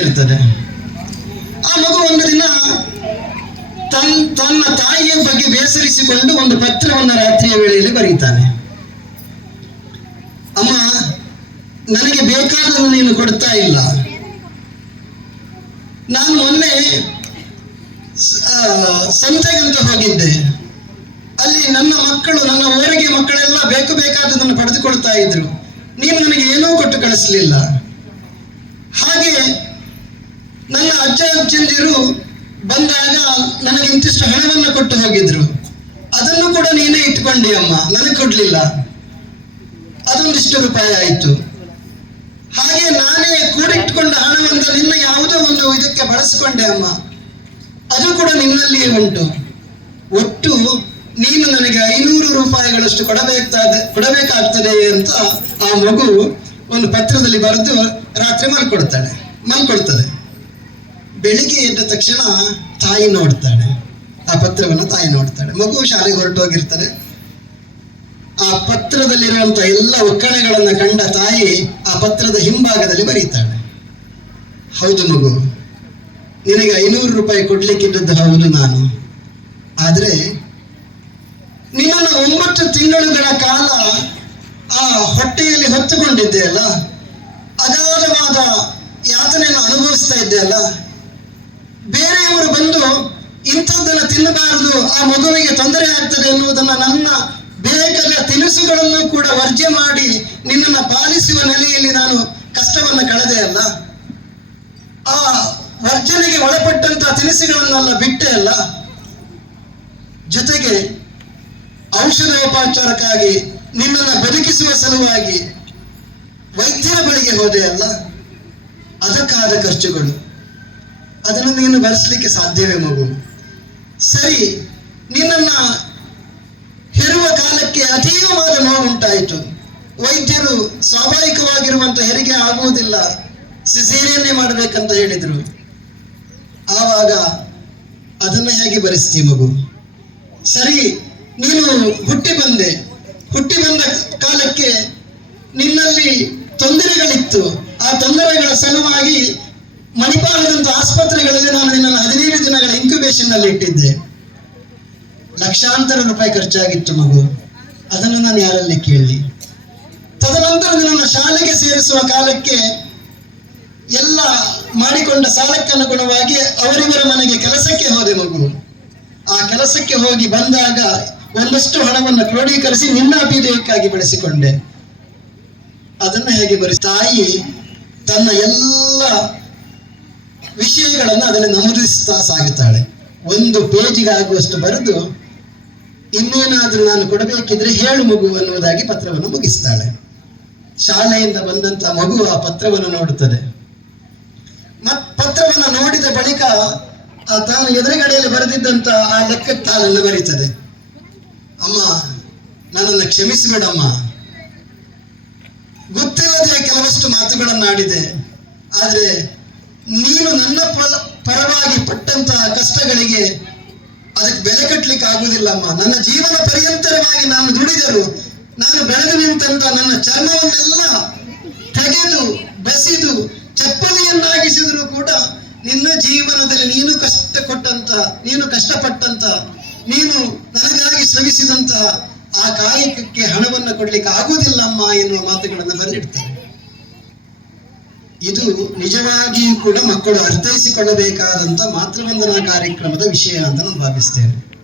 ಇರ್ತದೆ. ಆ ಮಗು ಒಂದು ದಿನ ತನ್, ತನ್ನ ತಾಯಿಯ ಬಗ್ಗೆ ಬೇಸರಿಸಿಕೊಂಡು ಒಂದು ಪತ್ರವನ್ನು ರಾತ್ರಿಯ ವೇಳೆಯಲ್ಲಿ ಬರೀತಾನೆ. ಅಮ್ಮ, ನನಗೆ ಬೇಕಾದನ್ನು ನೀನು ಕೊಡ್ತಾ ಇಲ್ಲ. ನಾನು ಮೊನ್ನೆ ಸಂತೆಗಂತ ಹೋಗಿದ್ದೆ. ಅಲ್ಲಿ ನನ್ನ ಮಕ್ಕಳು, ನನ್ನ ಊರಿಗೆ ಮಕ್ಕಳೆಲ್ಲ ಬೇಕು ಬೇಕಾದದನ್ನು ಪಡೆದುಕೊಳ್ತಾ ಇದ್ರು. ನೀನು ನನಗೆ ಏನೂ ಕೊಟ್ಟು ಕಳಿಸಲಿಲ್ಲ. ಹಾಗೆ ಅಜ್ಜ ಅಜ್ಜಂದಿರು ಬಂದಾಗ ನನಗೆ ಇಂತಿಷ್ಟು ಹಣವನ್ನು ಕೊಟ್ಟು ಹೋಗಿದ್ರು. ಅದನ್ನು ಕೂಡ ನೀನೇ ಇಟ್ಕೊಂಡಿ ಅಮ್ಮ, ನನಗೆ ಕೊಡ್ಲಿಲ್ಲ. ಅದೊಂದಿಷ್ಟು ರೂಪಾಯಿ ಆಯಿತು. ಹಾಗೆ ನಾನೇ ಕೂಡಿಟ್ಕೊಂಡ ಹಣವನ್ನು ನಿನ್ನ ಯಾವುದೋ ಒಂದು ಇದಕ್ಕೆ ಬಳಸಿಕೊಂಡೆ ಅಮ್ಮ. ಅದು ಕೂಡ ನಿನ್ನಲ್ಲಿಯೇ ಉಂಟು. ಒಟ್ಟು ನೀನು ನನಗೆ ಐನೂರು ರೂಪಾಯಿಗಳಷ್ಟು ಕೊಡಬೇಕಾದ, ಕೊಡಬೇಕಾಗ್ತದೆ ಅಂತ ಆ ಮಗು ಒಂದು ಪತ್ರದಲ್ಲಿ ಬರೆದು ರಾತ್ರಿ ಮಲ್ಕೊಡ್ತಾಳೆ, ಮಲ್ಕೊಳ್ತದೆ. ಬೆಳಿಗ್ಗೆ ಎದ್ದ ತಕ್ಷಣ ತಾಯಿ ನೋಡ್ತಾಳೆ. ಆ ಪತ್ರವನ್ನು ತಾಯಿ ನೋಡ್ತಾಳೆ. ಮಗು ಶಾಲೆಗೆ ಹೊರಟೋಗಿರ್ತಾರೆ ಆ ಪತ್ರದಲ್ಲಿರುವಂತ ಎಲ್ಲ ಒಕ್ಕಣೆಗಳನ್ನ ಕಂಡ ತಾಯಿ ಆ ಪತ್ರದ ಹಿಂಭಾಗದಲ್ಲಿ ಬರೀತಾಳೆ. ಹೌದು ಮಗು, ನಿನಗೆ ಐನೂರು ರೂಪಾಯಿ ಕೊಡ್ಲಿಕ್ಕಿದ್ದದ್ದು ಹೌದು ನಾನು. ಆದರೆ ನಿನ್ನನ್ನು ಒಂಬತ್ತು ತಿಂಗಳುಗಳ ಕಾಲ ಆ ಹೊಟ್ಟೆಯಲ್ಲಿ ಹೊತ್ತುಕೊಂಡಿದ್ದೆ ಅಲ್ಲ. ಅಗಾಧವಾದ ಯಾತನೆಯನ್ನು ಅನುಭವಿಸ್ತಾ ಇದ್ದೆ ಅಲ್ಲ. ಇಂಥದ್ದನ್ನ ತಿನ್ನಬಾರದು, ಆ ಮಗುವಿಗೆ ತೊಂದರೆ ಆಗ್ತದೆ ಎನ್ನುವುದನ್ನ ನನ್ನ ಬೇಕಾದ ತಿನಿಸುಗಳನ್ನು ಕೂಡ ವರ್ಜೆ ಮಾಡಿ ನಿನ್ನನ್ನು ಪಾಲಿಸುವ ನೆಲೆಯಲ್ಲಿ ನಾನು ಕಷ್ಟವನ್ನು ಕಳೆದೆ ಅಲ್ಲ? ಆ ವರ್ಜನೆಗೆ ಒಳಪಟ್ಟಂತ ತಿನಿಸುಗಳನ್ನೆಲ್ಲ ಬಿಟ್ಟೆ ಅಲ್ಲ? ಜೊತೆಗೆ ಔಷಧೋಪಚಾರಕ್ಕಾಗಿ ನಿನ್ನನ್ನು ಬದುಕಿಸುವ ಸಲುವಾಗಿ ವೈದ್ಯರ ಬಳಿಗೆ ಹೋದೆ ಅಲ್ಲ? ಅದಕ್ಕಾದ ಖರ್ಚುಗಳು. ಅದನ್ನು ನೀನು ಭರಿಸಲಿಕ್ಕೆ ಸಾಧ್ಯವೇ ಮಗು? ಸರಿ, ನಿನ್ನನ್ನ ಹೆರುವ ಕಾಲಕ್ಕೆ ಅತೀವವಾದ ನೋವುಂಟಾಯಿತು ವೈದ್ಯರು ಸ್ವಾಭಾವಿಕವಾಗಿರುವಂತ ಹೆರಿಗೆ ಆಗುವುದಿಲ್ಲ. ಸಿಸೇರಿಯನ್ನೇ ಮಾಡಬೇಕಂತ ಹೇಳಿದ್ರು. ಆವಾಗ ಅದನ್ನ ಹೇಗೆ ಬರೆಸ್ತೀವಿ ಮಗು? ಸರಿ, ನೀನು ಹುಟ್ಟಿ ಬಂದೆ. ಹುಟ್ಟಿ ಬಂದ ಕಾಲಕ್ಕೆ ನಿನ್ನಲ್ಲಿ ತೊಂದರೆಗಳಿತ್ತು. ಆ ತೊಂದರೆಗಳ ಸಲುವಾಗಿ ಮಣಿಪಾಲದಂತ ಆಸ್ಪತ್ರೆಗಳಲ್ಲಿ ನಾನು ನಿನ್ನನ್ನು ಹದಿನೈದು ದಿನಗಳ ಇನ್ಕ್ಯುಬೇಷನ್ನಲ್ಲಿ ಇಟ್ಟಿದ್ದೆ. ಲಕ್ಷಾಂತರ ರೂಪಾಯಿ ಖರ್ಚಾಗಿತ್ತು ಮಗು. ಅದನ್ನು ನಾನು ಯಾರಲ್ಲಿ ಕೇಳಿ ತದನಂತರ ನನ್ನ ಶಾಲೆಗೆ ಸೇರಿಸುವ ಕಾಲಕ್ಕೆ ಎಲ್ಲ ಮಾಡಿಕೊಂಡ ಸಾಲಕ್ಕೆ ಅನುಗುಣವಾಗಿ ಅವರಿವರ ಮನೆಗೆ ಕೆಲಸಕ್ಕೆ ಹೋದೆ ಮಗು. ಆ ಕೆಲಸಕ್ಕೆ ಹೋಗಿ ಬಂದಾಗ ಒಂದಷ್ಟು ಹಣವನ್ನು ಕ್ರೋಢೀಕರಿಸಿ ನಿನ್ನ ಅಭ್ಯುದಯಕ್ಕಾಗಿ ಬಳಸಿಕೊಂಡೆ. ಅದನ್ನು ಹೇಗೆ ಬರೆಸಿ ತಾಯಿ ತನ್ನ ಎಲ್ಲ ವಿಷಯಗಳನ್ನು ಅದನ್ನು ನಮೂದಿಸ್ತಾ ಸಾಗುತ್ತಾಳೆ. ಒಂದು ಪೇಜಿಗೆ ಆಗುವಷ್ಟು ಬರೆದು ಇನ್ನೇನಾದರೂ ನಾನು ಕೊಡಬೇಕಿದ್ರೆ ಹೇಳು ಮಗು ಅನ್ನುವುದಾಗಿ ಪತ್ರವನ್ನು ಮುಗಿಸ್ತಾಳೆ. ಶಾಲೆಯಿಂದ ಬಂದಂತ ಮಗು ಆ ಪತ್ರವನ್ನು ನೋಡುತ್ತದೆ. ಮತ್ ಪತ್ರವನ್ನು ನೋಡಿದ ಬಳಿಕ ತಾನು ಎದುರುಗಡೆಯಲ್ಲಿ ಬರೆದಿದ್ದಂತ ಆ ಲೆಕ್ಕ ತಾನನ್ನು ಬರೀತದೆ. ಅಮ್ಮ, ನನ್ನನ್ನು ಕ್ಷಮಿಸಿಬಿಡಮ್ಮ. ಗೊತ್ತಿಲ್ಲದೆ ಕೆಲವಷ್ಟು ಮಾತುಗಳನ್ನಾಡಿದೆ. ಆದ್ರೆ ನೀನು ನನ್ನ ಪರವಾಗಿ ಪಟ್ಟಂತಹ ಕಷ್ಟಗಳಿಗೆ ಅದಕ್ಕೆ ಬೆಲೆ ಕಟ್ಟಲಿಕ್ಕೆ ಆಗುವುದಿಲ್ಲಮ್ಮ ನನ್ನ ಜೀವನ ಪರ್ಯಂತರವಾಗಿ ನಾನು ದುಡಿದರು, ನಾನು ಬೆಳೆದು ನಿಂತಂತ ನನ್ನ ಚರ್ಮವನ್ನೆಲ್ಲ ತೆಗೆದು, ಬಸಿದು, ಚಪ್ಪಲಿಯನ್ನಾಗಿಸಿದರೂ ಕೂಡ ನಿನ್ನ ಜೀವನದಲ್ಲಿ ನೀನು ಕಷ್ಟ ಕೊಟ್ಟಂತ ನೀನು ಕಷ್ಟಪಟ್ಟಂತ, ನೀನು ನನಗಾಗಿ ಶ್ರಮಿಸಿದಂತಹ ಆ ಕಾಯಕಕ್ಕೆ ಹಣವನ್ನು ಕೊಡ್ಲಿಕ್ಕೆ ಆಗುವುದಿಲ್ಲಮ್ಮ ಎನ್ನುವ ಮಾತುಗಳನ್ನು ಬರೆದಿಡ್ತಾರೆ. ಇದು ನಿಜವಾಗಿಯೂ ಕೂಡ ಮಕ್ಕಳು ಅರ್ಥೈಸಿಕೊಳ್ಳಬೇಕಾದಂತ ಮಾತೃವಂದನಾ ಕಾರ್ಯಕ್ರಮದ ವಿಷಯ ಅಂತ ನಾನು ಭಾವಿಸ್ತೇನೆ.